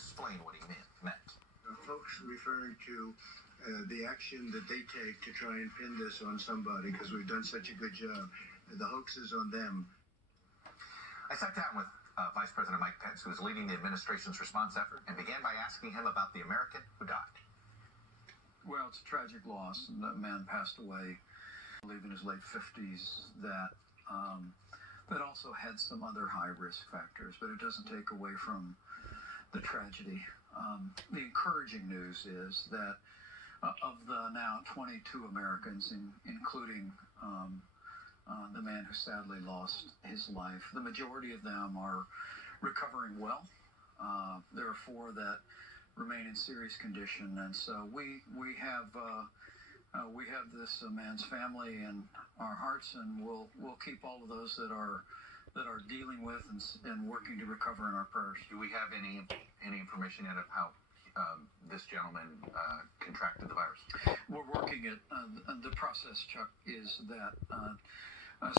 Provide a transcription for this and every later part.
explain what he meant. Folks referring to the action that they take to try and pin this on somebody because we've done such a good job. The hoax is on them. I sat down with Vice President Mike Pence, who is leading the administration's response effort, and began by asking him about the American who died. Well, it's a tragic loss. That man passed away, I believe in his late 50s, that also had some other high-risk factors, but it doesn't take away from the tragedy. The encouraging news is that of the now 22 Americans, including the man who sadly lost his life, the majority of them are recovering well. There are 4 that remain in serious condition, and so we have this man's family in our hearts, and we'll keep all of those that are dealing with and working to recover in our prayers. Do we have any information yet of how this gentleman contracted the virus? We're working it. The process, Chuck, is that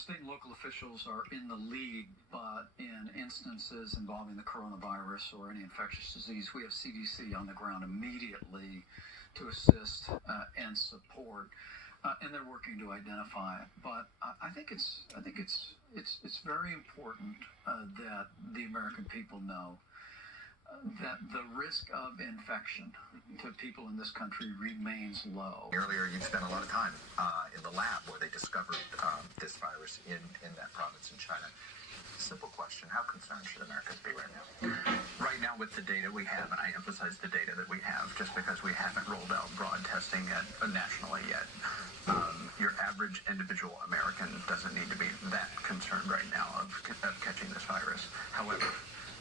state and local officials are in the lead, but in instances involving the coronavirus or any infectious disease, we have CDC on the ground immediately to assist and support, and they're working to identify it. But I think it's very important that the American people know that the risk of infection to people in this country remains low. Earlier, you spent a lot of time in the lab where they discovered this virus in that province in China. Simple question, how concerned should Americans be right now? Right now with the data we have, and I emphasize the data that we have, just because we haven't rolled out broad testing nationally yet, your average individual American doesn't need to be that concerned right now of catching this virus. However,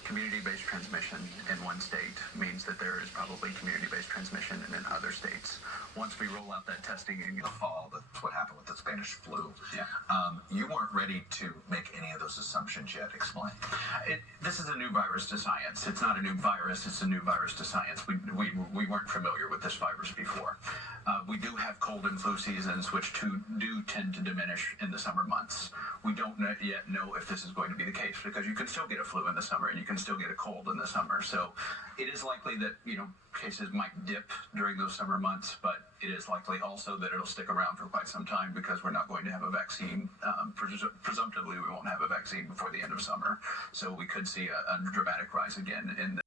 community-based transmission in one state means that there is probably community-based transmission in other states. Once we roll out that testing in the fall, that's what happened with the Spanish flu. Yeah. You weren't ready to make any of those assumptions yet. Explain. This is a new virus to science. It's not a new virus, it's a new virus to science. We weren't familiar with this virus before. We do have cold and flu seasons, which do tend to diminish in the summer months. We don't yet know if this is going to be the case, because you can still get a flu in the summer and you can still get a cold in the summer. So it is likely that, cases might dip during those summer months, but it is likely also that it'll stick around for quite some time because we're not going to have a vaccine. Presumptively, we won't have a vaccine before the end of summer. So we could see a dramatic rise again in